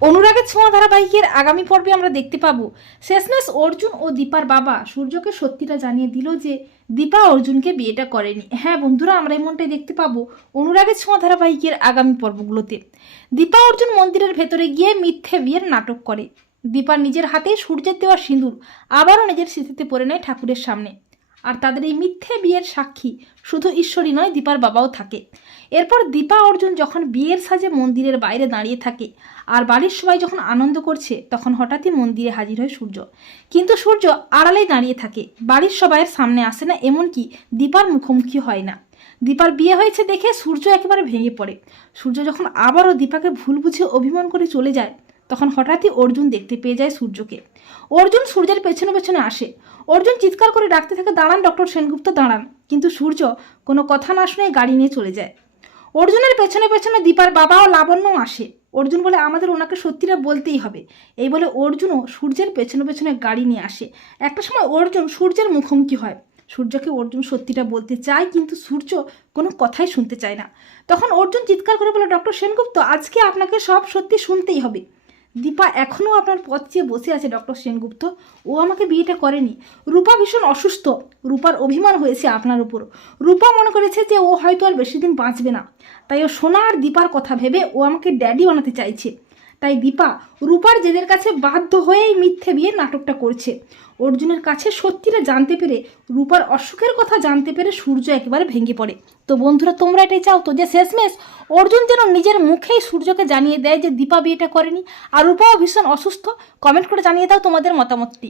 অনুরাগের ছোঁয়া ধারাবাহিকের আগামী পর্বে আমরা দেখতে পাবো। শেষমেশ অর্জুন ও দীপার বাবা সূর্যকে সত্যিটা জানিয়ে দিল যে দীপা অর্জুনকে বিয়েটা করেনি। হ্যাঁ বন্ধুরা, আমরা এমনটাই দেখতে পাবো অনুরাগের ছোঁয়া ধারাবাহিকের আগামী পর্বগুলোতে। দীপা অর্জুন মন্দিরের ভেতরে গিয়ে মিথ্যে বিয়ের নাটক করে। দীপা নিজের হাতে সূর্যের দেওয়া সিঁদুর আবারও নিজের স্মৃতিতে পড়ে নেয় ঠাকুরের সামনে। আর তাদের এই মিথ্যে বিয়ের সাক্ষী শুধু ঈশ্বরই নয়, দীপার বাবাও থাকে। এরপর দীপা অর্জুন যখন বিয়ের সাজে মন্দিরের বাইরে দাঁড়িয়ে থাকে আর বাড়ির সবাই যখন আনন্দ করছে, তখন হঠাৎই মন্দিরে হাজির হয় সূর্য। কিন্তু সূর্য আড়ালেই দাঁড়িয়ে থাকে। বাড়ির সবাইয়ের সামনে আসে না, এমনকি দীপার মুখোমুখি হয় না। দীপার বিয়ে হয়েছে দেখে সূর্য একেবারে ভেঙে পড়ে। সূর্য যখন আবারও দীপাকে ভুল বুঝে অভিমান করে চলে যায় তখন হঠাৎই অর্জুন দেখতে পেয়ে যায় সূর্যকে। অর্জুন সূর্যের পেছনে পেছনে আসে। অর্জুন চিৎকার করে ডাকতে থাকে, দাঁড়ান, ডক্টর সেনগুপ্ত, দাঁড়ান। কিন্তু সূর্য কোনো কথা না শুনে গাড়ি নিয়ে চলে যায়। অর্জুনের পেছনে পেছনে দীপার বাবা ও লাবণ্যও আসে। অর্জুন বলে, আমাদের ওনাকে সত্যিটা বলতেই হবে। এই বলে অর্জুনও সূর্যের পেছনে পেছনে গাড়ি নিয়ে আসে। একটা সময় অর্জুন সূর্যের মুখোমুখি হয়। সূর্যকে অর্জুন সত্যিটা বলতে চায়, কিন্তু সূর্য কোনো কথাই শুনতে চায় না। তখন অর্জুন চিৎকার করে বলে, ডক্টর সেনগুপ্ত, আজকে আপনাকে সব সত্যি শুনতেই হবে। দীপা এখনও আপনার পথ চেয়ে বসে আছে ডক্টর সেনগুপ্ত। ও আমাকে বিয়েটা করেনি। রূপা ভীষণ অসুস্থ। রূপার অভিমান হয়েছে আপনার উপর। রূপা মনে করেছে যে ও হয়তো আর বেশি দিন বাঁচবে না। তাই ও সোনা আর দীপার কথা ভেবে ও আমাকে ড্যাডি বানাতে চাইছে। তাই দীপা রূপার জেদের কাছে বাধ্য হয়েই মিথ্যে বিয়ে নাটকটা করছে। অর্জুনের কাছে সত্যিটা জানতে পেরে রূপার অসুখের কথা জানতে পেরে সূর্য একেবারে ভেঙে পড়ে। তো বন্ধুরা, তোমরা এটাই চাও তো যে শেষমেশ অর্জুন যেন নিজের মুখেই সূর্যকে জানিয়ে দেয় যে দীপা বিয়েটা করেনি। আর রূপাও ভীষণ অসুস্থ। কমেন্ট করে জানিয়ে দাও তোমাদের মতামতটি।